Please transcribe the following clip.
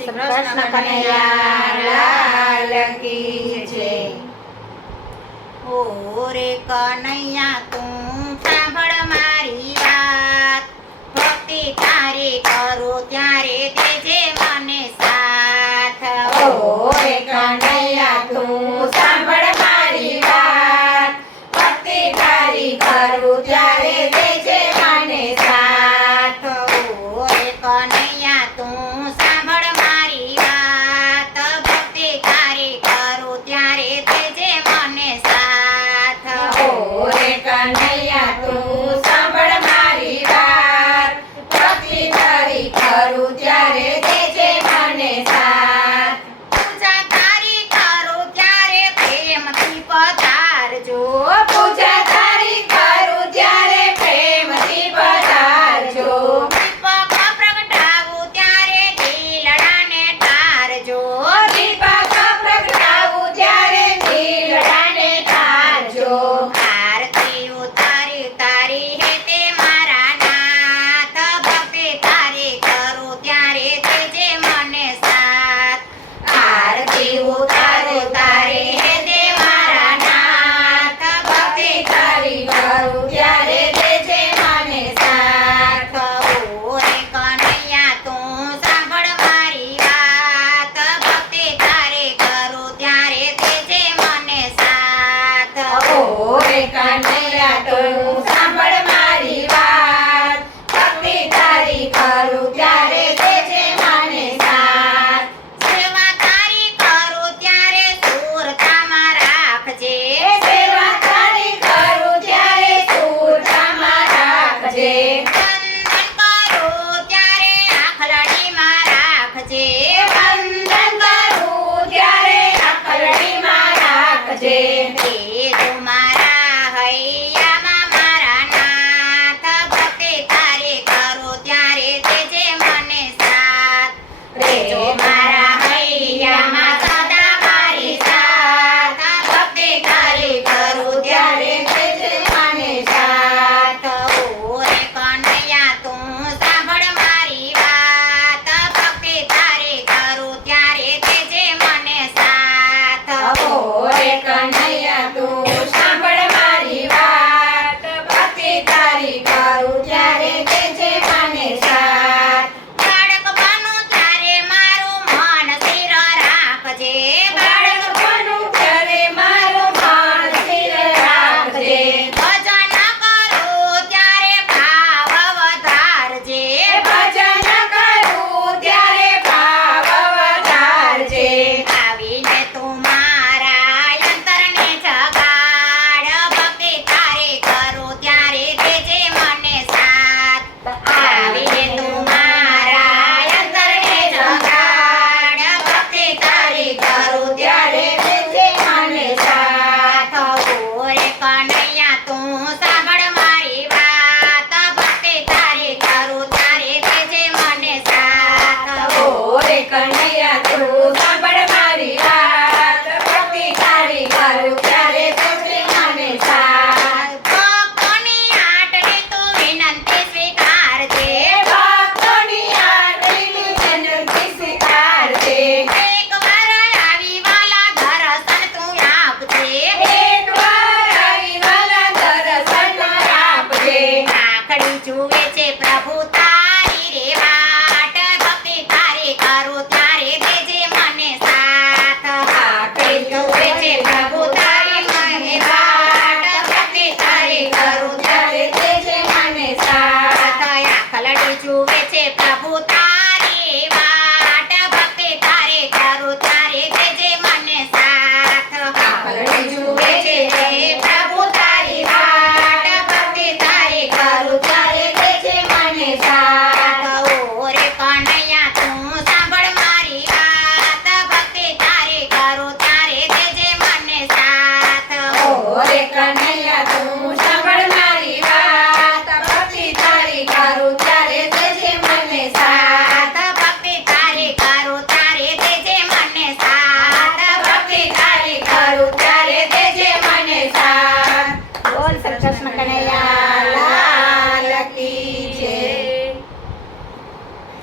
શ્રી કૃષ્ણ કનૈયા લાલ કી જય। ઓ રે કનૈયા તું સાંભળ મારી વાત, ભક્તિ તારી કરું ત્યારે દેજે મને સાથ। ઓ રે કનૈયા તું સાંભળ મારી વાત, ભક્તિ તારી કરું ત્યારે દેજે મને સાથ। ઓ રે કનૈયા તું સાંભળ મારી વાત, ભક્તિ તારી કરું ત્યારે દેજે મને સાથ। ઓ રે કનૈયા તું સાંભળ મારી વાત, ભક્તિ તારી કરું ત્યારે દેજે મને સાથ। પૂજા તારી કરું ત્યારે પ્રેમથી પધારજો, પૂજા તારી કરું ત્યારે પ્રેમથી પધારજો। દીપક પ્રગટાવું ત્યારે દિલડાને ઠારજો, દીપક પ્રગટાવું ત્યારે દિલડાને ઠારજો। આરતી ઉતારી તારી હે તે મારા નાથ, ભક્તિ તારી કરું ત્યારે દેજે મને સાથ। આરતી ઉતારો તારી હે તે મારા નાથ, ભક્તિ તારી કરું ત્યારે દેજે મને સાથ। ઓ રે કનૈયા તું સાંભળ મારી વાત, ભક્તિ તારી કરું ત્યારે દેજે મને સાથ। ઓ રે કનૈયા તું સાંભળ મારી વાત, ભક્તિ તારી કરું ત્યારે દેજે મને સાથ। સેવા તારી કરું ત્યારે સુરતામાં રાખજે, સેવા તારી કરું ત્યારે સુરતામાં રાખજે। વંદન કરું ત્યારે આખલડીમાં રાખજે, વંદન કરું ત્યારે આખલડીમાં રાખજે। દેજો મારા હૈયામાં મારા નાથ, ભક્તિ તારી કરું ત્યારે દેજે મને સાથ। દેજો મારા હૈયામાં સદા મારી સાથ, ભક્તિ તારી કરું ત્યારે દેજે મને સાથ। ઓ રે કનૈયા તું સાંભળ મારી વાત, ભક્તિ તારી કરું ત્યારે દેજે મને સાથ। ઓ રે કનૈયા તું સાંભળ મારી વાત, ભક્તિ તારી કરું ત્યારે દેજે મને સાથ। બાળક બનું ત્યારે મારું મન સ્થિર રાખજે, બાળક બનું ત્યારે મારું મન સ્થિર રાખજે। ભજન કરું ત્યારે ભાવ વધારજે, ભજન કરું ત્યારે ભાવ વધારજે। આવીને તું મારા અંતરને જગાડ, ભક્તિ તારી કરું ત્યારે દેજે મને સાથ। આવીને તું મારા અંતરને જગાડ, ભક્તિ તારી કરું ત્યારે દેજે મને સાથ। ઓ રે કનૈયા તું સાંભળ મારી વાત, ભક્તિ તારી કરું ત્યારે દેજે મને સાથ। ઓ રે કનૈયા